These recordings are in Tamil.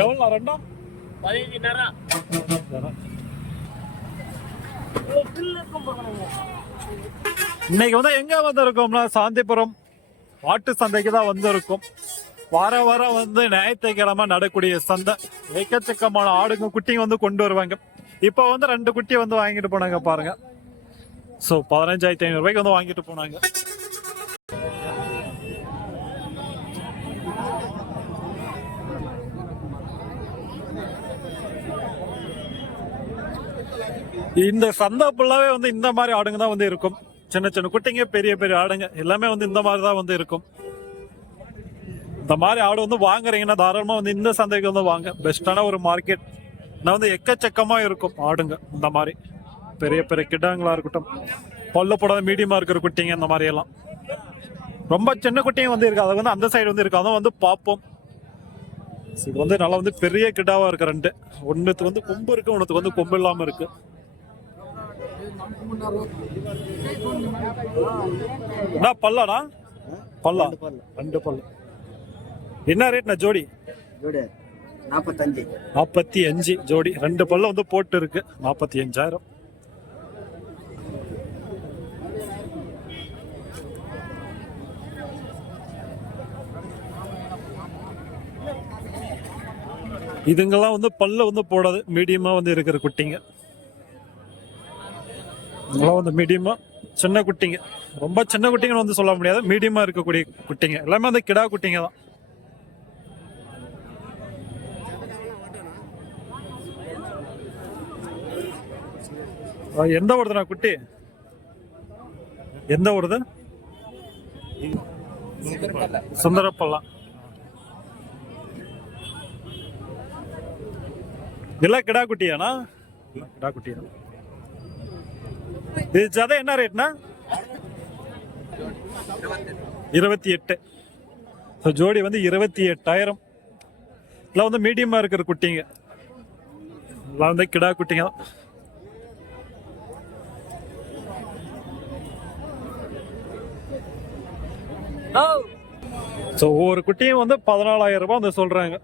எவ்வளோ ரெண்டும் 15,000. இன்னைக்கு வந்து எங்க வந்திருக்கோம்னா சாந்திபுரம் மாட்டு சந்தைக்கு தான் வந்திருக்கும். வார வாரம் வந்து ஞாயிற்றுக்கிழமை நடக்கூடிய சந்தை. எக்கச்சக்கமான ஆடுங்க குட்டிங்க வந்து கொண்டு வருவாங்க. இப்போ வந்து 2 குட்டி வந்து வாங்கிட்டு போனாங்க பாருங்க. ஸோ 15,500 ரூபாய்க்கு வந்து வாங்கிட்டு போனாங்க. இந்த சந்தை ஃபுல்லாவே வந்து இந்த மாதிரி ஆடுங்க தான் வந்து இருக்கும். சின்ன சின்ன குட்டிங்க, பெரிய பெரிய ஆடுங்க எல்லாமே வந்து இந்த மாதிரி தான் வந்து இருக்கும். இந்த மாதிரி ஆடு வந்து வாங்குறீங்கன்னா தாராளமா வந்து இந்த சந்தைக்கு வந்து வாங்க. பெஸ்டான ஒரு மார்க்கெட். நான் வந்து எக்கச்சக்கமா இருக்கும் ஆடுங்க. இந்த மாதிரி பெரிய பெரிய கிடாங்களா இருக்கட்டும், பல்ல போடாத மீடியமா இருக்கிற குட்டிங்க, இந்த மாதிரி எல்லாம் ரொம்ப சின்ன குட்டியும் வந்து இருக்கு. அது வந்து அந்த சைடு வந்து இருக்கு. அதை வந்து பார்ப்போம். இது வந்து நல்லா வந்து பெரிய கிடாவா இருக்கு. 2 ஒன்னுக்கு வந்து கொம்பு இருக்கு, ஒன்னுக்கு வந்து கொம்பு இல்லாம இருக்கு. பல்லாடா பல்லா 2 பல்லு. என்ன ரேட்னா ஜோடி? 45 ஜோடி. 2 பல்ல வந்து போட்டு இருக்கு. 45,000. இதுங்கெல்லாம் வந்து பல்ல வந்து போடாது, மீடியமா வந்து இருக்கிற குட்டிங்க. இதெல்லாம் வந்து மீடியமா சின்ன குட்டிங்க. ரொம்ப சின்ன குட்டிங்கன்னு வந்து சொல்ல முடியாது, மீடியமா இருக்கக்கூடிய குட்டிங்க. எல்லாமே வந்து கிடா குட்டிங்க தான். எந்த ஊருதுண்ணா குட்டி? எந்த ஊருது? சுந்தரப்பள்ளம். இதெல்லாம் கிடா குட்டியாண்ணா? கிடா குட்டியா? இது ஜதை என்ன ரேட்னா? 28. ஜோடி வந்து 28,000. எல்லாம் வந்து மீடியமா இருக்கிற குட்டிங்க. எல்லாம் வந்து கிடா குட்டிங்க தான். ஒவ்வொரு குட்டியும் வந்து 14,000 ரூபாய் வந்து சொல்றாங்க.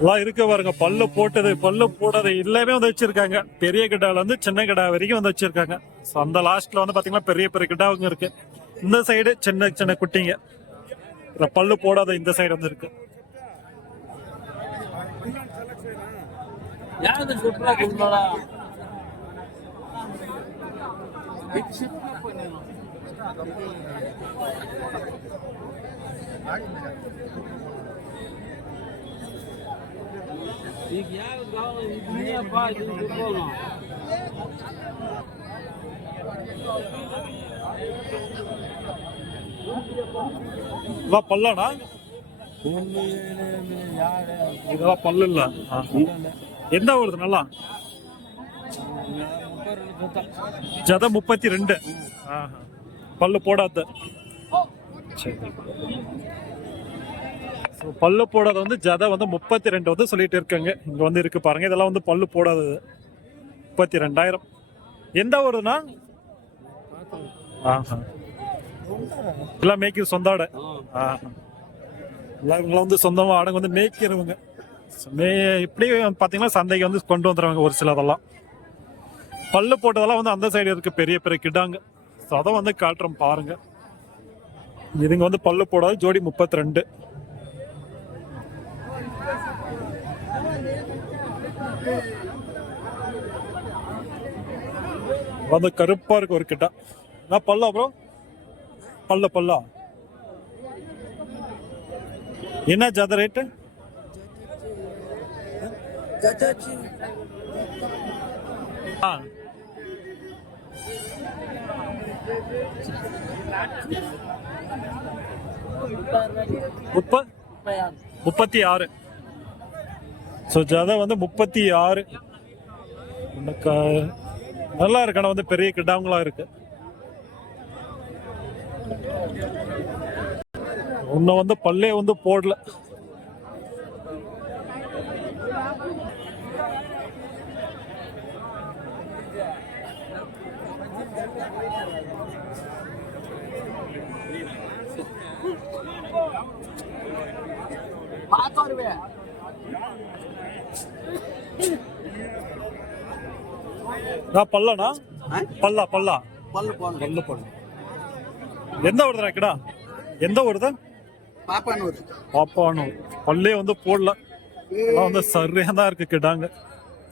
எல்லாம் இருக்க பாருங்க. பல்லு போட்டது, பல்லு போடாது எல்லாமே வந்து வச்சிருக்காங்க. பெரிய கிடால வந்து சின்ன கிடா வரைக்கும் வந்து வச்சிருக்காங்க. அந்த லாஸ்ட்ல வந்து பாத்தீங்கன்னா பெரிய பெரிய கிடாவுங்க இருக்கு. இந்த சைடு சின்ன சின்ன குட்டிங்க. பல்லு போடாத இந்த சைடு வந்து இருக்கு. பல்லடா இதெல்லாம் பல்லு இல்ல. எந்த ஊருது? நல்லா ஜத 32. பல்லு போடாத. பல்லு போடாத வந்து ஜத வந்து 32 வந்து சொல்லிட்டு இருக்காங்க. இங்க வந்து இருக்கு பாருங்க. இதெல்லாம் வந்து பல்லு போடாதது. 32,000. எந்த ஊருனா? எல்லாம் மேய்க்கிறது சொந்த ஆடை. இவங்க வந்து சொந்தமா ஆடுங்க வந்து மேய்க்கிறவங்க. இப்படி பாத்தீங்கன்னா சந்தைக்கு வந்து கொண்டு வந்துடுவாங்க ஒரு சிலதெல்லாம். பல்லு போட்டதெல்லாம் வந்து அந்த சைடு இருக்கு, பெரிய பெரிய கிடாங்க. அதை வந்து காட்டுறோம் பாருங்க. இதுங்க வந்து பல்லு போடாது. ஜோடி 32. வந்து கருப்பா இருக்கு ஒரு கிட்ட. நான் பல்லா ப்ரோ? பல்ல பல்லா என்ன ஜாத ரேட்டு? முப்பத்தி ஆறு. ஸோ ஜதை வந்து 36. நல்லா இருக்கு. ஆனால் வந்து பெரிய கிடாங்களா இருக்கு. இன்னும் வந்து பல்லே வந்து போடல. பல்லனா பல்லா பல்லா பல்லு பல்லு பல்லு. எந்த ஊருதா கிடா? எந்த ஊருதா? பாப்பானூர். பல்லே வந்து போடல. வந்து சரியா தான் இருக்கு கிடாங்க.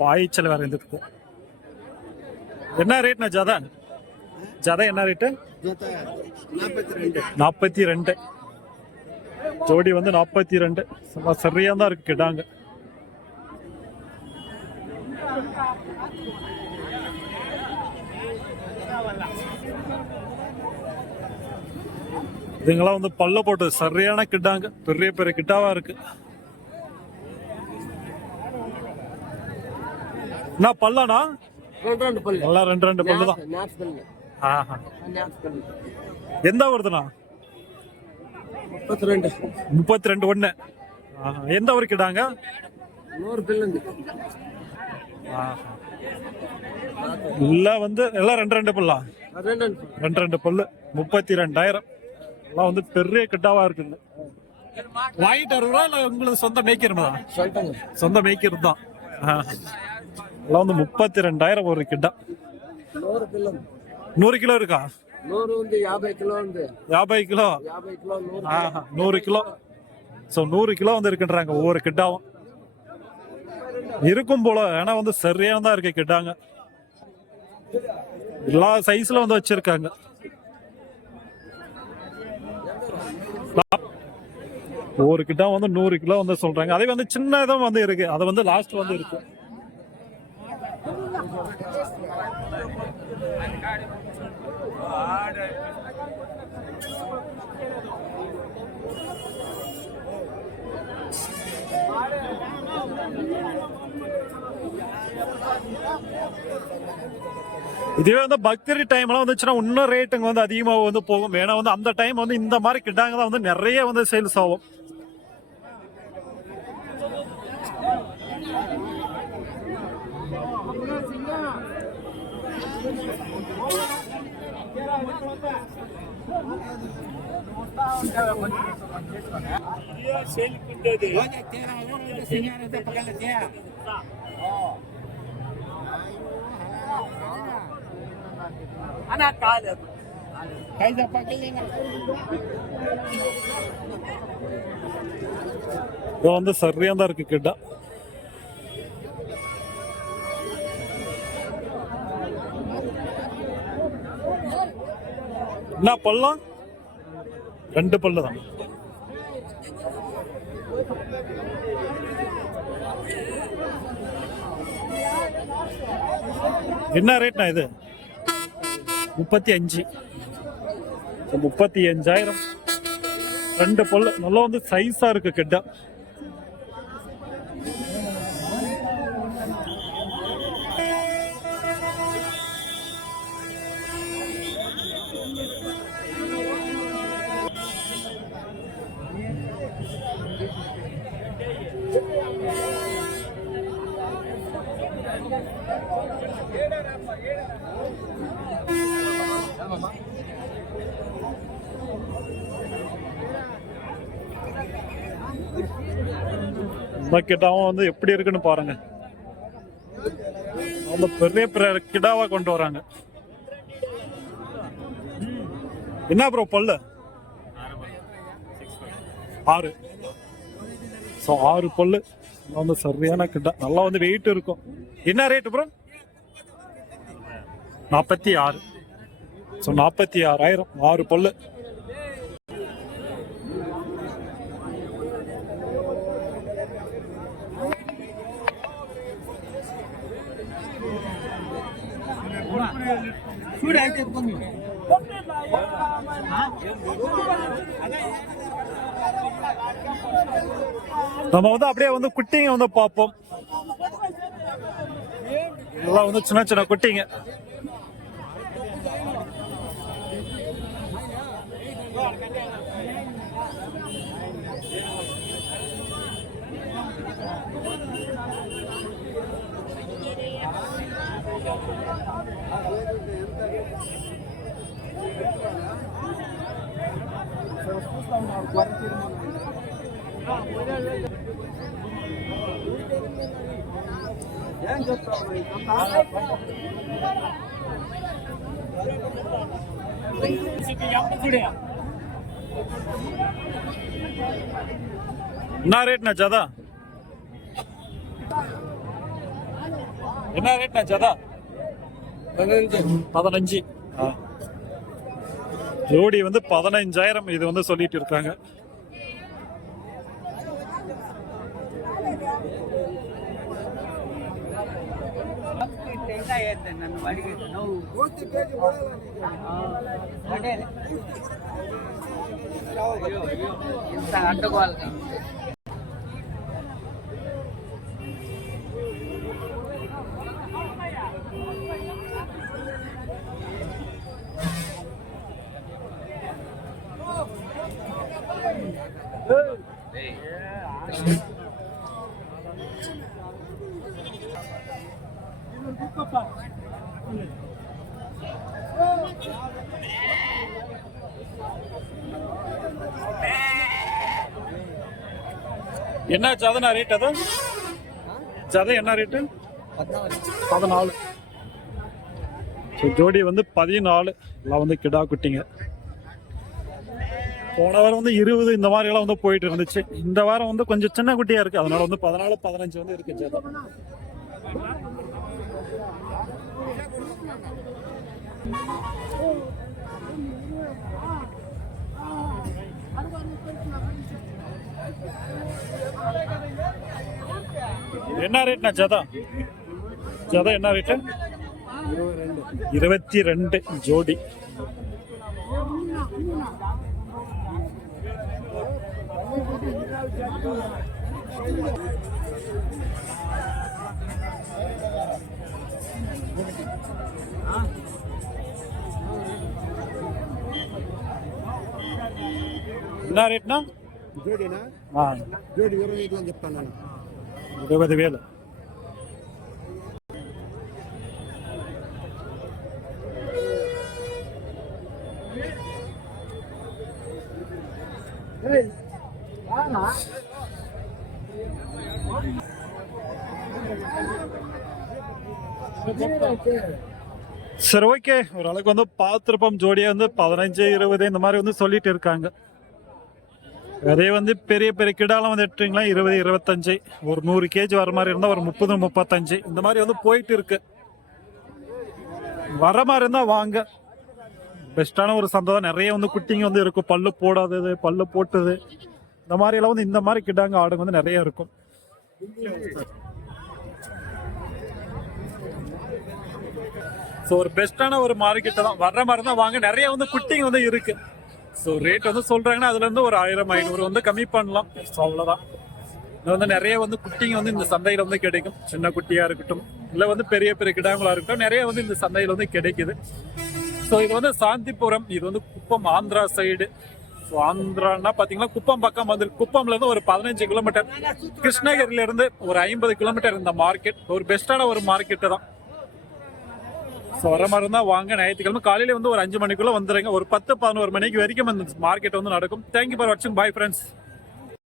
பாய்ச்சல் வேற இருக்கு. என்ன ரேட்னா ஜதா? ஜதா என்ன ரேட்டு? 42. ஜோடி வந்து 42. சரியா தான் இருக்கு கிடாங்க. இதுங்கெல்லாம் வந்து பல்ல போட்டு சரியான கிட்டாங்க. பெரிய பெரிய கிட்டாவா இருக்கு. என்ன பல்லனா? எல்லாம் 2 பல்லு தான். எந்த வருதுண்ணா? 32 ஒண்ணு. எந்த ஊரு கிட்டாங்க? இல்ல வந்து எல்லாம் 2 பல்லா. 2 பல்லு 32,000. எல்லாம் வந்து பெரிய கிட்டாவா இருக்குங்க. வாங்கிட்டு வருவா இல்ல உங்களுக்கு சொந்த மேய்க்கிறதா? சொந்த மேய்க்கிறது தான். எல்லாம் வந்து 32,000 ஒரு கிட்டா. 100 கிலோ இருக்கா? 50 கிலோ. 100 கிலோ. ஸோ 100 கிலோ வந்து இருக்குன்றாங்க ஒவ்வொரு கிட்டாவும். இருக்கும் போல. ஏன்னா வந்து சரியான தான் இருக்கு கிட்டாங்க. எல்லா சைஸ்ல வந்து வச்சிருக்காங்க. ஒரு கிட்ட வந்து 100 கிலோ வந்து சொல்றாங்க. அதே வந்து சின்னதும் வந்து இருக்கு. அது வந்து லாஸ்ட் வந்து இருக்கு. இதுவே வந்து பக்ரீத் டைம்லாம் வந்துச்சுன்னா இன்னும் ரேட்டுங்க வந்து அதிகமாக வந்து போகும். ஏன்னா வந்து அந்த டைம் வந்து இந்த மாதிரி கிட்டாங்க தான் வந்து நிறைய வந்து சேல்ஸ் ஆகும். வந்து சரியா தான் இருக்கு கிட்ட. என்ன பல்லாம்? 2 பல்லு தான். என்ன ரேட்னா இது? 35. 35,000. 2 பல்லு நல்லா வந்து சைஸா இருக்கு கிட்ட. கிட்டாவும் வந்து எப்படி இருக்குன்னு பாருங்க. அந்த பெரிய பெரிய கிடாவா கொண்டு வராங்க. என்ன ப்ரோ பல்லு? 6. 6 பல்லு வந்து சரியான கிட்டா. நல்லா வந்து வெயிட் இருக்கும். என்ன ரேட் ப்ரோ? 46. 46,000. 6 பல்லு. நம்ம வந்து அப்படியே வந்து குட்டிங்க வந்து பார்ப்போம். இதெல்லாம் வந்து சின்ன சின்ன குட்டிங்க. என்ன ரேட்னா ஜாதா? என்ன ரேட்னா ஜாதா? 15. ஜோடி வந்து 15,000 இது வந்து சொல்லிட்டு இருக்காங்க. என்ன ஜாதனா ரேட்? அது ஜாத என்ன ரேட்டு? 14. ஜோடி வந்து 14. எல்லாம் வந்து கிடா குட்டிங்க. போன வாரம் வந்து 20 இந்த மாதிரி எல்லாம் வந்து போயிட்டு இருந்துச்சு. இந்த வாரம் வந்து கொஞ்சம் சின்ன குட்டியா இருக்கு, அதனால வந்து 14, 15 வந்து இருக்கு ஜாதா. என்ன ரேட்னா ஜாதா? ஜாதா என்ன ரேட்டு? 22 ஜோடி. என்ன రేట్నా? జోడీనా? జోడీ 25 అని చెప్తాను నేను. 20,000. சரி, ஓகே. ஓரளவுக்கு வந்து பார்த்துருப்போம். ஜோடியா வந்து 15, 20 இந்த மாதிரி வந்து சொல்லிட்டு இருக்காங்க. அதே வந்து பெரிய பெரிய கிடாலாம் வந்து எடுத்துங்களா 20, 25, ஒரு 100 கேஜி வர மாதிரி இருந்தா ஒரு 30, 35 இந்த மாதிரி வந்து போயிட்டு இருக்கு. வர மாதிரி இருந்தா வாங்க. பெஸ்டான ஒரு சந்தை தான். நிறைய வந்து குட்டிங்க வந்து இருக்கும், பல்லு போடாதது, பல்லு போட்டது, இந்த மாதிரி எல்லாம் வந்து இந்த மாதிரி கிட்டாங்க ஆடுங்க வந்து நிறைய இருக்கும். ஸோ ஒரு பெஸ்டான ஒரு மார்க்கெட்டை தான். வர்ற மாதிரி தான் வாங்க. நிறைய வந்து குட்டிங்க வந்து இருக்கு. ஸோ ரேட் வந்து சொல்றாங்கன்னா அதுல இருந்து ஒரு 1000, 500 வந்து கம்மி பண்ணலாம். ஸோ அவ்வளோதான். இது வந்து நிறைய வந்து குட்டிங்க வந்து இந்த சந்தையில வந்து கிடைக்கும். சின்ன குட்டியா இருக்கட்டும், இல்லை வந்து பெரிய பெரிய கிடாங்களா இருக்கட்டும், நிறைய வந்து இந்த சந்தையில வந்து கிடைக்குது. ஸோ இது வந்து சாந்திபுரம், இது வந்து குப்பம், ஆந்திரா சைடு. ஸோ ஆந்திரான்னா பார்த்தீங்கன்னா குப்பம் பக்கம் வந்து, குப்பம்ல இருந்து ஒரு 15 கிலோமீட்டர், கிருஷ்ணகிரில இருந்து ஒரு 50 கிலோமீட்டர் இந்த மார்க்கெட். ஒரு பெஸ்டான ஒரு மார்க்கெட்டு தான். ஸோ வர மாதிரி இருந்தால் வாங்க. ஞாயிற்றுக்கிழமை காலையில வந்து ஒரு 5 மணிக்குள்ள வந்துடுங்க. ஒரு 10, 11 மணிக்கு வரைக்கும் அந்த மார்க்கெட் வந்து நடக்கும். தேங்க்யூ ஃபார் வாட்சிங். Bye friends.